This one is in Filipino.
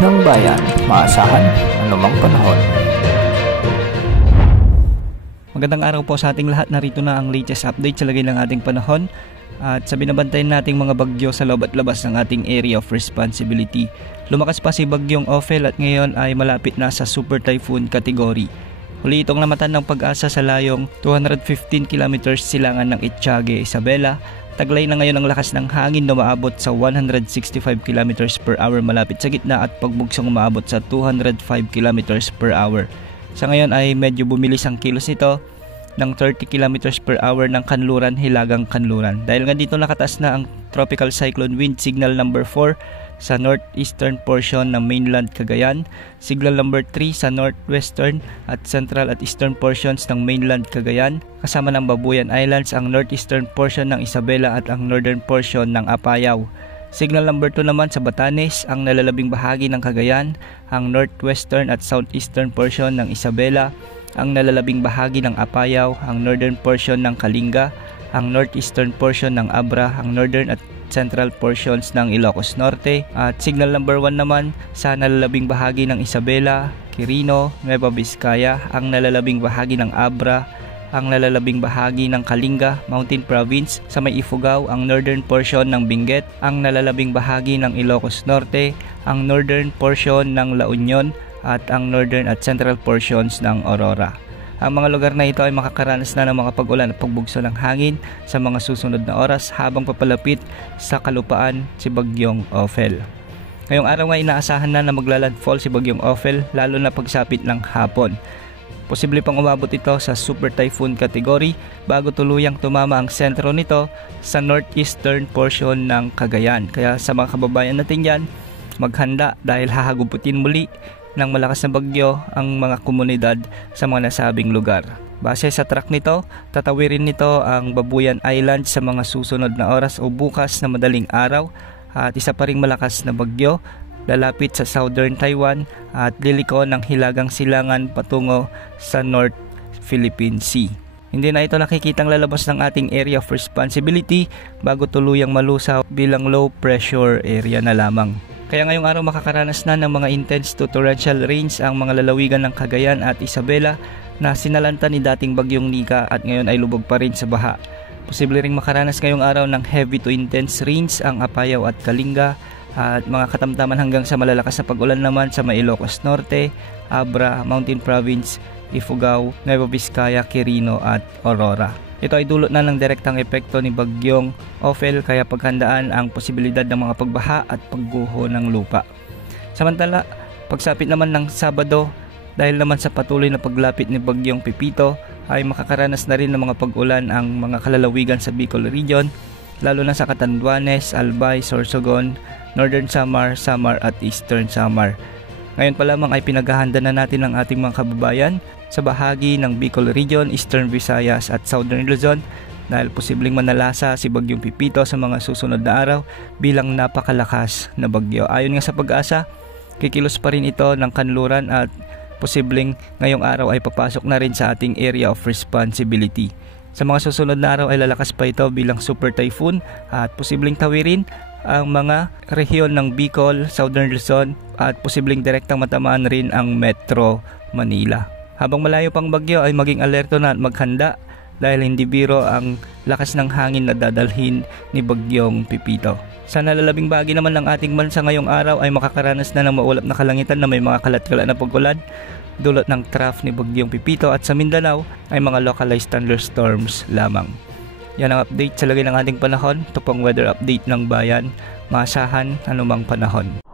ng bayan, maasahan anumang panahon. Magandang araw po sa ating lahat. Narito na ang latest update sa lagay ng ating panahon at sa binabantayan nating mga bagyo sa loob at labas ng ating area of responsibility. Lumakas pa si bagyong Ophel at ngayon ay malapit na sa super typhoon category. Huli itong namatan ng Pag-asa sa layong 215 kilometers silangan ng Ittiague, Isabela. Taglay na ngayon ang lakas ng hangin na umaabot sa 165 kilometers per hour malapit sa gitna at pagbugsong umaabot sa 205 kilometers per hour. Sa ngayon ay medyo bumilis ang kilos nito ng 30 kilometers per hour ng kanluran, hilagang kanluran. Dahil nga dito nakataas na ang tropical cyclone wind signal number 4 sa northeastern portion ng mainland Cagayan, signal number 3 sa northwestern at central at eastern portions ng mainland Cagayan, kasama ng Babuyan Islands, ang northeastern portion ng Isabela at ang northern portion ng Apayao. Signal number 2 naman sa Batanes, ang nalalabing bahagi ng Cagayan, ang northwestern at southeastern portion ng Isabela, ang nalalabing bahagi ng Apayao, ang northern portion ng Kalinga, ang northeastern portion ng Abra, ang northern at central portions ng Ilocos Norte, at signal number 1 naman sa nalalabing bahagi ng Isabela, Quirino, Nueva Vizcaya, ang nalalabing bahagi ng Abra, ang nalalabing bahagi ng Kalinga, Mountain Province, sa may Ifugao, ang northern portion ng Benguet, ang nalalabing bahagi ng Ilocos Norte, ang northern portion ng La Union, at ang northern at central portions ng Aurora. Ang mga lugar na ito ay makakaranas na ng mga pag-ulan at pagbugso ng hangin sa mga susunod na oras habang papalapit sa kalupaan si bagyong Ophel. Ngayong araw nga inaasahan na maglalandfall si bagyong Ophel lalo na pagsapit ng hapon. Posible pang umabot ito sa super typhoon category bago tuluyang tumama ang sentro nito sa northeastern portion ng Cagayan. Kaya sa mga kababayan natin dyan, maghanda dahil hahaguputin muli ng malakas na bagyo ang mga komunidad sa mga nasabing lugar. Base sa track nito, tatawirin nito ang Babuyan Island sa mga susunod na oras o bukas na madaling araw, at isa pa ring malakas na bagyo lalapit sa southern Taiwan at liliko ng hilagang silangan patungo sa North Philippine Sea. Hindi na ito nakikitang lalabas ng ating area of responsibility bago tuluyang malusaw bilang low pressure area na lamang. Kaya ngayong araw makakaranas na ng mga intense to torrential rains ang mga lalawigan ng Cagayan at Isabela na sinalanta ni dating bagyong Nika at ngayon ay lubog pa rin sa baha. Posible ring makaranas ngayong araw ng heavy to intense rains ang Apayao at Kalinga at mga katamtaman hanggang sa malalakas na pag-ulan naman sa Ilocos Norte, Abra, Mountain Province, Ifugao, Nueva Vizcaya, Quirino at Aurora. Ito ay dulot na ng direktang epekto ni bagyong Ophel kaya paghandaan ang posibilidad ng mga pagbaha at pagguho ng lupa. Samantala, pagsapit naman ng Sabado, dahil naman sa patuloy na paglapit ni bagyong Pepito ay makakaranas na rin ng mga pag-ulan ang mga kalalawigan sa Bicol Region, lalo na sa Catanduanes, Albay, Sorsogon, Northern Samar, Samar at Eastern Samar. Ngayon pa lamang ay pinaghahanda na natin ang ating mga kababayan sa bahagi ng Bicol Region, Eastern Visayas at Southern Luzon dahil posibleng manalasa si bagyong Pepito sa mga susunod na araw bilang napakalakas na bagyo. Ayon nga sa Pag-asa, kikilos pa rin ito ng kanluran at posibleng ngayong araw ay papasok na rin sa ating area of responsibility. Sa mga susunod na araw ay lalakas pa ito bilang super typhoon at posibleng tawirin ang mga rehiyon ng Bicol, Southern Luzon at posibleng direktang matamaan rin ang Metro Manila. Habang malayo pang bagyo ay maging alerto na at maghanda dahil hindi biro ang lakas ng hangin na dadalhin ni bagyong Pepito. Sa nalalabing bahagi naman ng ating bansa ngayong araw ay makakaranas na ng maulap na kalangitan na may mga kalat-kalat na pag-ulan dulot ng trough ni bagyong Pepito at sa Mindanao ay mga localized thunderstorms lamang. Yan ang update sa lagay ng ating panahon. Ito pong weather update ng bayan. Maasahan anumang panahon.